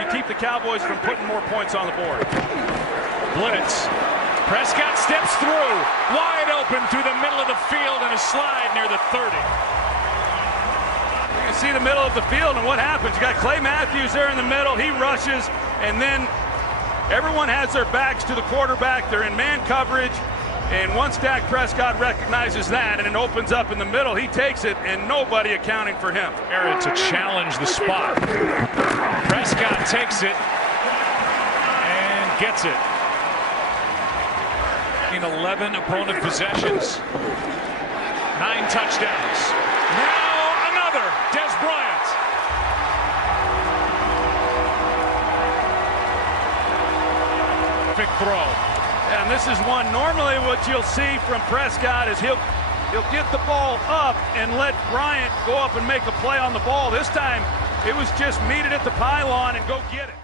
you keep the Cowboys from putting more points on the board. Blitz. Prescott steps through, wide open through the middle of the field and a slide near the 30. You can see the middle of the field, and what happens? You got Clay Matthews there in the middle. He rushes, and then everyone has their backs to the quarterback. They're in man coverage, and once Dak Prescott recognizes that and it opens up in the middle, he takes it, and nobody accounting for him. Aaron to challenge the spot. Prescott takes it and gets it. In 11 opponent possessions, 9 touchdowns. Now another, Dez Bryant. Big throw. And this is one, normally what you'll see from Prescott is he'll get the ball up and let Bryant go up and make a play on the ball. This time, it was just meet it at the pylon and go get it.